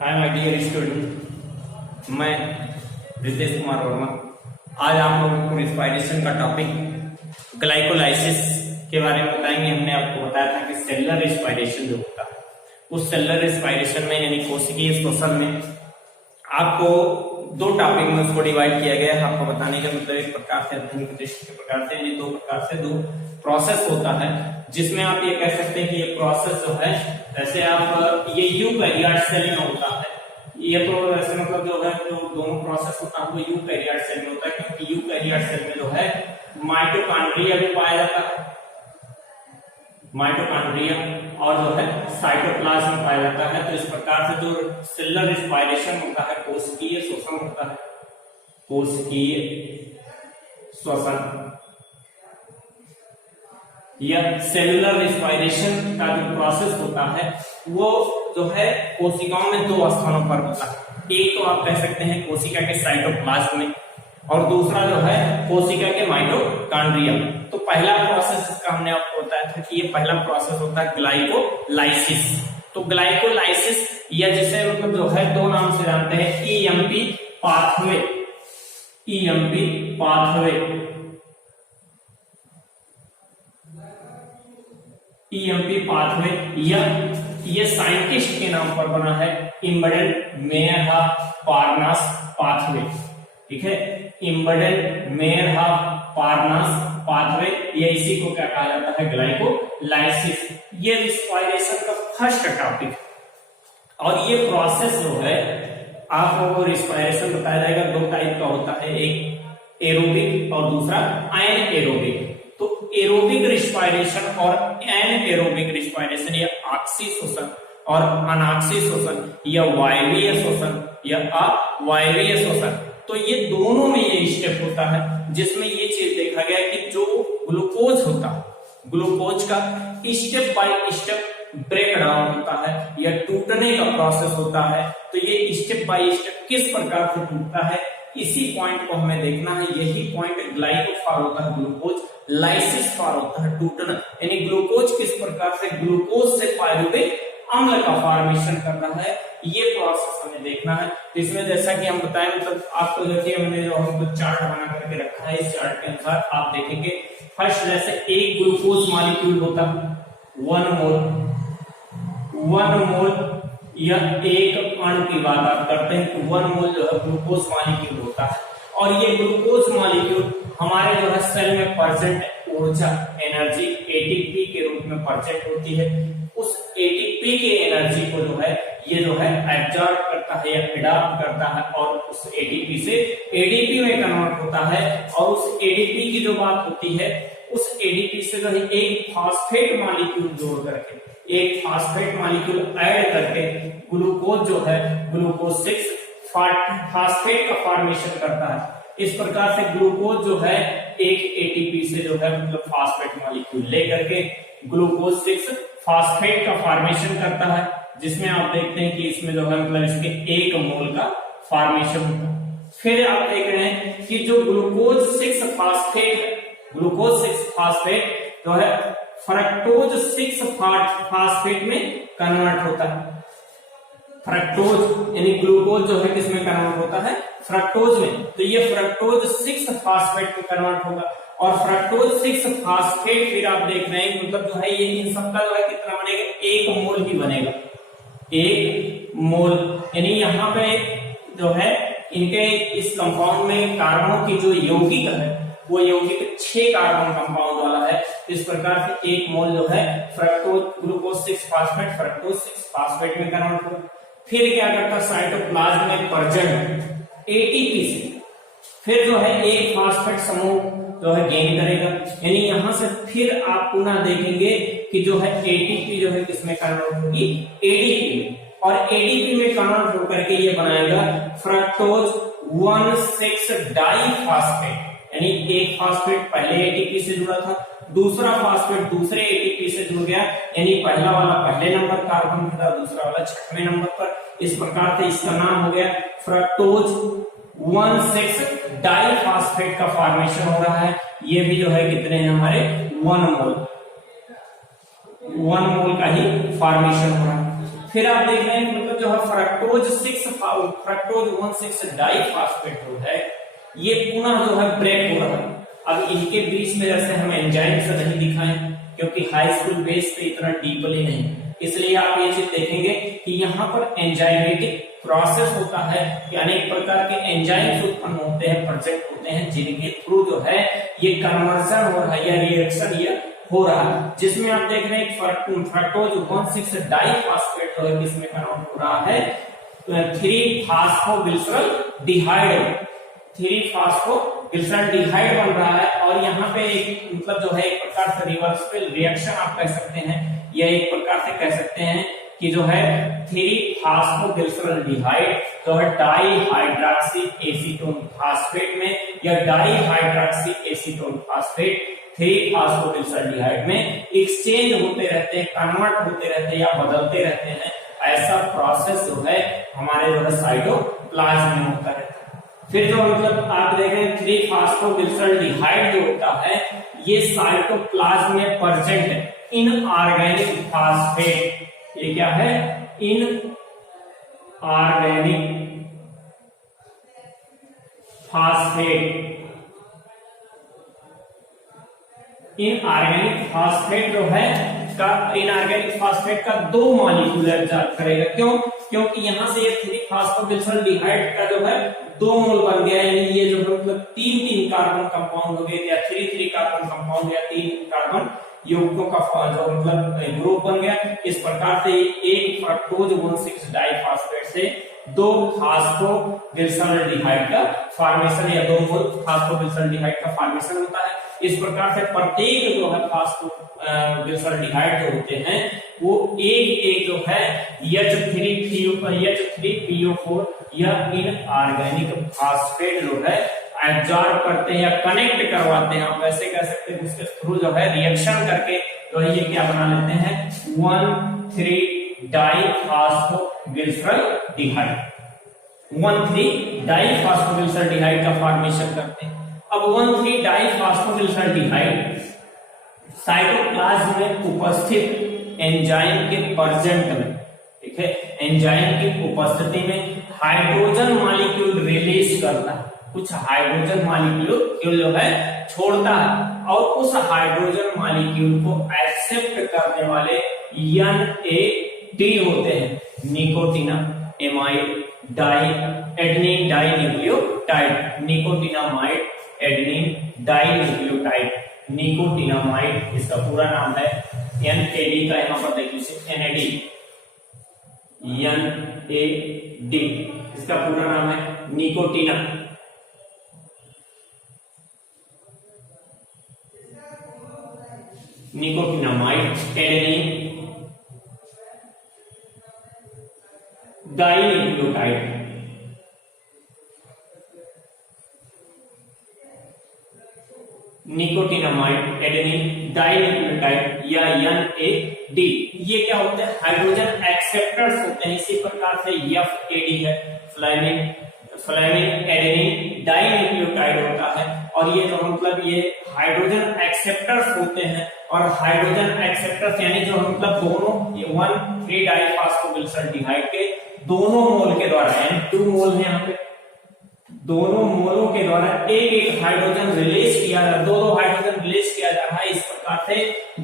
Hi my dear student, मैं रितेश कुमार वर्मा। आज आप लोगों को रिस्पायरेशन का टॉपिक ग्लाइकोलाइसिस के बारे में बताएंगे। हमने आपको बताया था कि सेलुलर रिस्पायरेशन जो होता है उस सेलुलर रिस्पायरेशन में यानी कोशिकीय श्वसन में आपको दो टॉपिक में उसको डिवाइड किया गया है। आपको बताने का मतलब एक प्रकार से अध्ययन के दृष्टि के प्रकार से यानी दो प्रकार से दो प्रोसेस होता है, जिसमें आप ये कह सकते हैं कि ये प्रोसेस जो है जैसे आप ये यूकैरियोट सेल में होता है। ये तो ऐसे मतलब जो है जो दोनों प्रोसेस होता है वो यूकैरियोट सेल में होता है, क्योंकि यूकैरियोट सेल में जो है माइटोकॉन्ड्रिया भी पाया जाता है, माइटोकॉन्ड्रिया और जो है साइटोप्लाज्म में पाया जाता है। तो इस प्रकार से जो सेलुलर रिस्पायरेशन होता है कोशिकीय श्वसन होता है, कोशिकीय श्वसन या सेलुलर रिस्पायरेशन का जो प्रोसेस होता है वो जो है कोशिकाओं में दो स्थानों पर होता है। एक तो आप कह सकते हैं कोशिका के साइटोप्लाज्म में और दूसरा जो है कोशिका के माइटोकॉन्ड्रिया में। तो पहला प्रोसेस इसका हमने आपको बताया था कि ये पहला प्रोसेस होता है ग्लाइकोलाइसिस। तो ग्लाइकोलाइसिस या जिसे मतलब जो है दो नाम से जानते हैं EMP pathway, EMP pathway, EMP pathway या ये साइंटिस्ट के नाम पर बना है इम्बेडेड मेयर-हाफ-पार्नास पाथवे। ठीक है, इम्बेडेड मेयर-हाफ-पार्नास पाथवे, ये इसी को क्या कहा जाता है ग्लाइकोलाइसिस। ये रिस्पायरेशन का फर्स्ट टॉपिक और ये प्रोसेस जो है आप लोगों को रिस्पायरेशन बताया जाएगा दो टाइप का होता है, एक एरोबिक और दूसरा एनएरोबिक। तो एरोबिक रिस्पायरेशन और एनएरोबिक रिस्पायरेशन या ऑक्सीय श्वसन और अनॉक्सीय श्वसन या वायवीय श्वसन या अवायवीय श्वसन, तो ये दोनों में ये स्टेप होता है जिसमें ये चीज देखा गया कि जो ग्लूकोज होता है, ग्लूकोज का step by step break down होता है या टूटने का प्रोसेस होता है। तो ये स्टेप बाय स्टेप किस प्रकार से टूटता है इसी पॉइंट को हमें देखना है। यही पॉइंट ग्लाइकोफॉर होता है, ग्लूकोज लाइसिस फॉर होता है टूटना, यानी ग्लूकोज किस प्रकार से ग्लूकोज से पायरुवेट अम्ल का फॉर्मेशन कर रहा है, ये प्रोसेस हमें देखना है। तो इसमें जैसा कि हम बताएं मतलब आपको देखिए हमने जो हमको चार्ट बना करके रखा है, इस चार्ट के अनुसार आप देखेंगे फर्स्ट जैसे एक ग्लूकोज मॉलिक्यूल होता है 1 मोल या एक अणु की बात आप करते हैं तो 1 मोल जो है ग्लूकोज मॉलिक्यूल होता है। और ये ग्लूकोज मॉलिक्यूल हमारे जो है सेल में प्रेजेंट ऊर्जा एनर्जी एटीपी के रूप में प्रेजेंट होती है। उस एटीपी के एनर्जी को जो है ये जो है एब्जॉर्ब करता है या एडॉप्ट करता है और उस एटीपी से एडीपी में कन्वर्ट होता है। और उस एडीपी की जो बात होती है उस एडीपी से जो है एक फॉस्फेट मॉलिक्यूल जोड़ करके, एक फॉस्फेट मॉलिक्यूल ऐड करके ग्लूकोज जो है ग्लूकोज 6 फॉस्फेट का फॉर्मेशन करता है। इस प्रकार से ग्लूकोज जो है एक एटीपी से जो है मतलब फॉस्फेट मॉलिक्यूल लेकर के ग्लूकोज 6 फॉस्फेट का फॉर्मेशन करता है, जिसमें आप देखते हैं कि इसमें जो है मतलब इसके 1 मोल का फॉर्मेशन होता है। फिर आप देख रहे हैं कि जो ग्लूकोज 6 फॉस्फेट है, ग्लूकोज 6 फॉस्फेट जो है फ्रक्टोज 6 फॉस्फेट में कन्वर्ट होता है। फ्रक्टोज यानी ग्लूकोज जो है किसमें कन्वर्ट होता है, फ्रक्टोज में। तो ये फ्रक्टोज 6 फॉस्फेट में कन्वर्ट होगा और फ्रक्टोज 6 फॉस्फेट फिर आप देख रहे हैं मतलब जो है ये इन सबका जो है कितना बनेगा, 1 मोल ही बनेगा, 1 मोल। यानी यहाँ पे जो है इनके इस कंपाउंड में कार्बनों की जो यौगिक है वो यौगिक 6 कार्बन कंपाउंड वाला है। इस प्रकार से 1 मोल जो है fructose glucose 6 phosphate fructose 6 phosphate में कन्वर्ट होगा। फिर क्या करता साइटोप्लाज्म में प्रेजेंट एटीपी से फिर जो है एक फॉस्फेट समूह जो है गेन करेगा। यानी यहां से फिर आप पुनः देखेंगे कि जो है एटीपी जो है किसमें कन्वर्ट होगी, एडीपी में। और एडीपी में कन्वर्ट होकर के ये बनाएगा फ्रक्टोज 1,6 डाइफॉस्फेट। यानी एक फॉस्फेट पहले एटीपी से जुड़ा था, दूसरा फॉस्फेट दूसरे एटीपी से जुड़ गया, यानी पहला वाला पहले नंबर कार्बन था, दूसरा वाला 6वें नंबर पर। इस प्रकार से इसका नाम हो गया फ्रक्टोज 1,6 डाइफॉस्फेट का फॉर्मेशन हो रहा है। ये भी जो है कितने हैं हमारे 1 मोल का ही फॉर्मेशन हो रहा है। फिर आप देख रहे हैं मतलब जो है फ्रक्टोज 1,6 डाइफॉस्फेट जो है ये पुनः जो है ब्रेक हो रहा है। अब इनके बीच में जैसे हम एंजाइम से नहीं दिखाएं क्योंकि हाई स्कूल बेस पे इतना डीपली नहीं, इसलिए आप ये चीज देखेंगे कि यहाँ पर एंजाइमेटिक प्रोसेस होता है कि अनेक प्रकार के एंजाइम्स उत्पन्न होते हैं, प्रोजेक्ट होते हैं, जिनके थ्रू जो है ये कन्वर्जन हो रहा है या रिएक्शन ये हो रहा है, जिसमें आप देख रहे हैं फ्रक्टोज 1,6 डाइफॉस्फेट जो है किसमें कन्वर्ट हो रहा है 3-फॉस्फोग्लिसरॉल्डिहाइड बन रहा है। और यहाँ पे एक मतलब जो है एक प्रकार से रिवर्सिबल रिएक्शन आप कह सकते हैं, या एक प्रकार से कह सकते हैं कि जो है 3-फॉस्फोग्लिसरॉल्डिहाइड जो है डाइहाइड्रॉक्सी एसीटोन फास्फेट में या डाइहाइड्रॉक्सी एसीटोन फास्फेट 3-फॉस्फोग्लिसरॉल्डिहाइड में एक्सचेंज होते रहते हैं, कन्वर्ट होते रहते हैं या बदलते रहते हैं। ऐसा प्रोसेस जो है हमारे जो है साइटोप्लाज्म में होता रहता है। फिर जो मतलब आप देख रहे हैं 3-फॉस्फोग्लिसरॉल्डिहाइड जो होता है ये साइटोप्लाज्म में प्रेजेंट है इनऑर्गेनिक फास्फेट। ये क्या है? Inorganic phosphate. इनऑर्गेनिक फास्फेट जो है इनऑर्गेनिक फास्फेट का 2 मॉलिक्यूल एब्जॉर्ब करेगा। क्यों? क्योंकि यहां से ये 3-फॉस्फोग्लिसरॉल्डिहाइड का जो है 2 मोल बन गया, यानी ये जो मतलब 3-3 कार्बन कंपाउंड हो गए या 3-3 कार्बन कंपाउंड या 3 कार्बन यौगिकों का जो मतलब ग्रुप बन गया। इस प्रकार से एक फ्रक्टोज 1,6 डाइफॉस्फेट से 2-फॉस्फोग्लिसरॉल्डिहाइड का फॉर्मेशन या 2 मोल फॉस्फोग्लिसरॉल्डिहाइड का फॉर्मेशन होता है। इस प्रकार से प्रत्येक जो है फॉस्फोग्लिसरॉल्डिहाइड जो होते हैं वो एक जो है H3PO4 या इनऑर्गेनिक फास्फेट जो है एब्जॉर्ब करते हैं या कनेक्ट करवाते हैं, आप वैसे कह सकते हैं, उसके थ्रू जो है रिएक्शन करके तो ये क्या बना लेते हैं 1,3-डाइफॉस्फोग्लिसरॉल्डिहाइड। 1,3-डाइफॉस्फोग्लिसरॉल्डिहाइड का फॉर्मेशन करते हैं। अब 1,3-डाइफॉस्फोग्लिसरॉल्डिहाइड साइटोप्लाज्म में उपस्थित एंजाइम के प्रेजेंट में, ठीक है, एंजाइम की उपस्थिति में हाइड्रोजन मॉलिक्यूल रिलीज करता है, कुछ हाइड्रोजन मॉलिक्यूल जो है छोड़ता है और उस हाइड्रोजन मॉलिक्यूल को एक्सेप्ट करने वाले NAD होते हैं, nicotinamide di adenine dinucleotide, nicotinamide adenine dinucleotide, nicotinamide इसका पूरा नाम है NAD का, यहां पर देखिए NAD इसका पूरा नाम है nicotinamide adenine dinucleotide. Nicotinamide adenine dinucleotide या NAD ये क्या होते हैं? हाइड्रोजन एक्सेप्टर्स होते हैं। इसी प्रकार से FAD है, फ्लेविन एडेनिन डाइन्यूक्लियोटाइड होता है, और ये जो मतलब ये हाइड्रोजन एक्सेप्टर्स होते हैं। और हाइड्रोजन एक्सेप्टर्स यानी जो मतलब दोनों 1,3-डाइफॉस्फोग्लिसरॉल्डिहाइड के दोनों मोल के द्वारा, यानी 2 मोल है यहाँ पे, दोनों मोलों के द्वारा एक हाइड्रोजन रिलीज किया जा रहा है, 2 हाइड्रोजन रिलीज किया जा रहा है। इस प्रकार से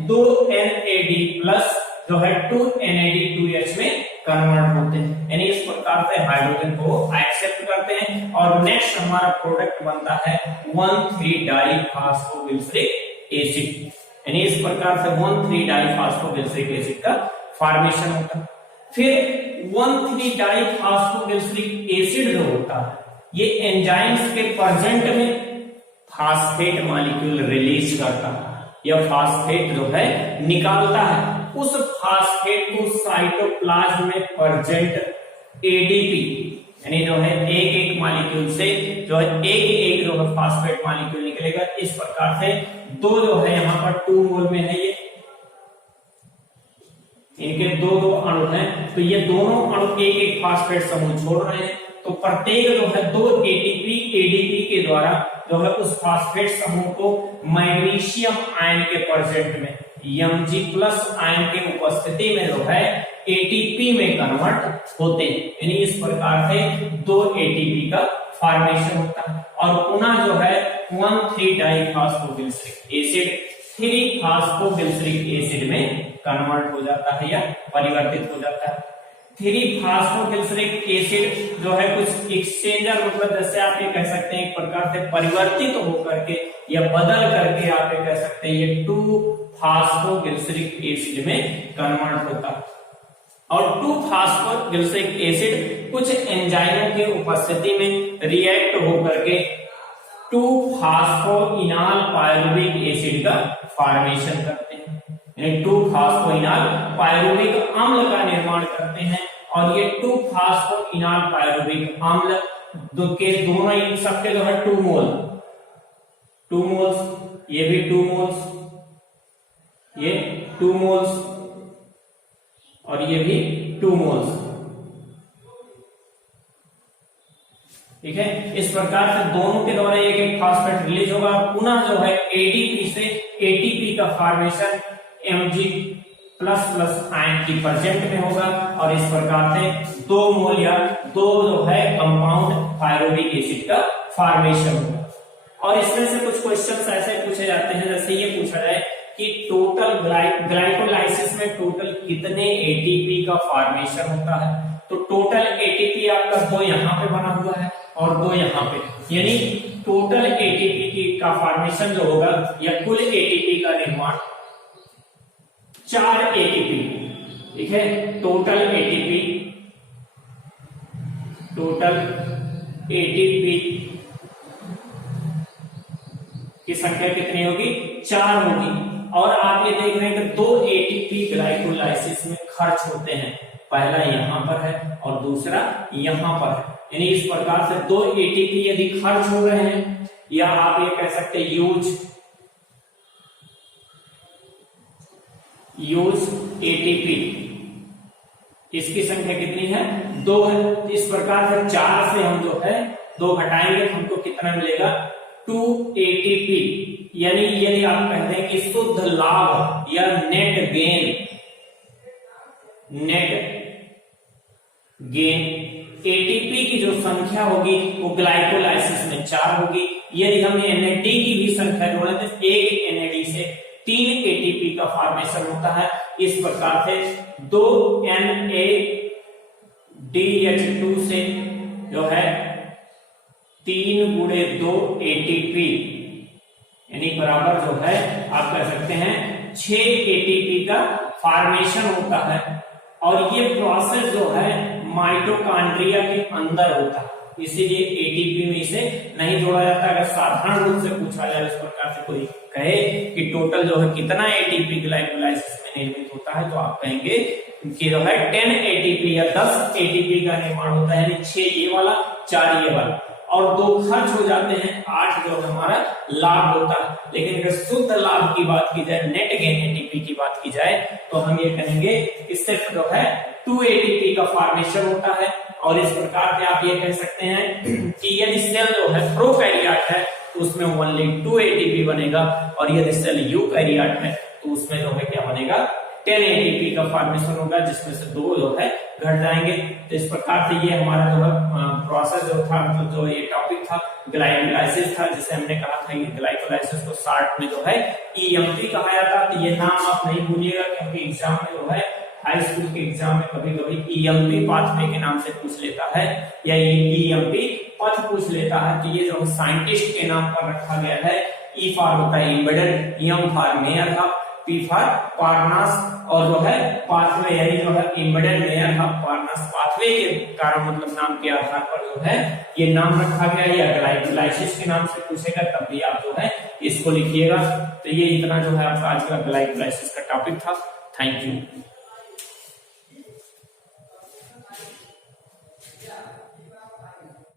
2 NAD प्लस जो है 2 NAD2H में कन्वर्ट होते हैं, यानी इस प्रकार से हाइड्रोजन को एक्सेप्ट करते हैं और नेक्स्ट हमारा प्रोडक्ट बनता है 1,3-डाइफॉस्फोग्लिसरिक एसिड, यानी इस प्रकार से 1,3-डाइफॉस्फोग्लिसरिक एसिड का फॉर्मेशन होता है। फिर 1,3-डाइफॉस्फोग्लिसरिक एसिड जो होता है ये एंजाइम्स के प्रेजेंट में फास्फेट मॉलिक्यूल रिलीज करता है या फास्फेट जो है निकालता है। उस फास्फेट को साइटोप्लाज्म में प्रेजेंट ADP यानी जो है एक मॉलिक्यूल से जो है एक जो है फास्फेट मॉलिक्यूल निकलेगा। इस प्रकार से 2 जो है यहाँ पर 2 मोल में है, ये इनके 2 अणु हैं, तो ये दोनों अणु एक फास्फेट समूह छोड़ रहे हैं। तो प्रत्येक जो है 2 ADP के द्वारा जो है उस फास्फेट समूह को मैग्नीशियम आयन के प्रेजेंट में Mg+ आयन के उपस्थिति में जो है एटीपी में कन्वर्ट होते हैं। यानी इस प्रकार से 2 एटीपी का फॉर्मेशन होता है और पुनः जो है 1,3-डाइफॉस्फोग्लिसरिक एसिड 3-फॉस्फोग्लिसरिक एसिड में कन्वर्ट हो जाता है या परिवर्तित हो जाता है। 3-फॉस्फोग्लिसरिक एसिड जो है कुछ एक्सचेंजर, मतलब जैसे आप ये कह सकते हैं एक प्रकार से परिवर्तित होकर के या बदल करके आप ये कह सकते हैं ये 2-फॉस्फोग्लिसरिक एसिड में कन्वर्ट होता है। और 2-फॉस्फोग्लिसरिक एसिड कुछ एंजाइमों की उपस्थिति में रिएक्ट होकर के 2-फॉस्फोइनॉल पायरुविक एसिड का फॉर्मेशन करते हैं, यानी 2-फॉस्फोइनॉल पायरुविक अम्ल का निर्माण करते हैं। और ये 2-फॉस्फोइनॉल पायरुविक अम्ल दोनों इन सबके जो है 2 मोल्स, ये भी 2 मोल्स, ये 2 मोल्स और ये भी 2 मोल्स। ठीक है, इस प्रकार से दोनों के द्वारा एक एक फॉस्फेट रिलीज होगा। पुनः जो है एडीपी से एटीपी का फॉर्मेशन Mg++ आयन की प्रेजेंट में होगा और इस प्रकार से 2 मोल या 2 जो है कंपाउंड पायरुविक एसिड का फॉर्मेशन होगा। और इसमें से कुछ क्वेश्चंस ऐसे पूछे जाते हैं, जैसे ये पूछा जाए कि टोटल ग्लाइकोलाइसिस में टोटल कितने एटीपी का फॉर्मेशन होता है। तो टोटल एटीपी आपका 2 यहाँ पे बना हुआ है और 2 यहाँ पे, यानी टोटल एटीपी का फॉर्मेशन जो होगा या कुल एटीपी का निर्माण 4 एटीपी। ठीक है, टोटल एटीपी की संख्या कितनी होगी? 4 होगी। और आप ये देख रहे हैं कि 2 एटीपी ग्लाइकोलाइसिस में खर्च होते हैं, पहला यहां पर है और दूसरा यहां पर है। यानी इस प्रकार से 2 एटीपी यदि खर्च हो रहे हैं या आप ये कह सकते हैं यूज एटीपी, इसकी संख्या कितनी है? 2 है। इस प्रकार से 4 से हम जो है 2 घटाएंगे तो हमको कितना मिलेगा? 2 एटीपी। यानी यदि आप कहते हैं कि शुद्ध लाभ या नेट गेन एटीपी की जो संख्या होगी वो ग्लाइकोलाइसिस में 4 होगी। यदि हम एनएडी की भी संख्या जोड़े तो 1 एनएडी से 3 एटीपी का फॉर्मेशन होता है। इस प्रकार से 2 NADH2 से जो है 3 × 2 एटीपी यानी बराबर जो है आप कह सकते हैं 6 एटीपी का फॉर्मेशन होता है। और ये प्रोसेस जो है माइटोकॉन्ड्रिया के अंदर होता है, इसीलिए एटीपी में इसे नहीं जोड़ा जाता। अगर साधारण रूप से पूछा जाए इस प्रकार से कोई कहे कि टोटल जो है कितना एटीपी ग्लाइकोलाइसिस में निर्मित होता है, तो आप कहेंगे कि जो है 10 एटीपी या 10 एटीपी का निर्माण होता है, यानी 6 ये वाला 4 ये वाला और 2 खर्च हो जाते हैं, 8 जो हमारा लाभ होता है। लेकिन अगर शुद्ध लाभ की बात की जाए, नेट गेन एटीपी की बात की जाए, तो हम ये कहेंगे कि सिर्फ जो है 2 एटीपी का फॉर्मेशन होता है। और इस प्रकार से आप ये कह सकते हैं कि यदि सेल जो है प्रोकैरियोट है तो उसमें ओनली 2 एटीपी बनेगा और यदि सेल यूकैरियोट है तो उसमें जो है क्या बनेगा? 10 एटीपी का फॉर्मेशन होगा, जिसमें से 2 जो है घट जाएंगे। तो इस प्रकार से ये हमारा जो है प्रोसेस जो था, मतलब जो ये टॉपिक था ग्लाइकोलाइसिस था, जिसे हमने कहा था कि ग्लाइकोलाइसिस को शॉर्ट में जो है ईएमपी कहा जाता है। तो ये नाम आप नहीं भूलिएगा, क्योंकि एग्जाम में जो है हाई स्कूल के एग्जाम में कभी कभी ईएमपी पाथवे के नाम से पूछ लेता है या ये ईएमपी पथ पूछ लेता है। तो ये जो साइंटिस्ट के नाम पर रखा गया है, ई फॉर होता है Embden, M for Meyerhof, P for Parnas और जो है पाथवे, यानी जो है Embden Meyerhof Parnas pathway के कारण मतलब नाम के आधार पर जो है ये नाम रखा गया है। या ग्लाइकोलाइसिस के नाम से पूछेगा तब भी आप जो है इसको लिखिएगा। तो ये इतना जो है आज का ग्लाइकोलाइसिस का टॉपिक था। Thank you.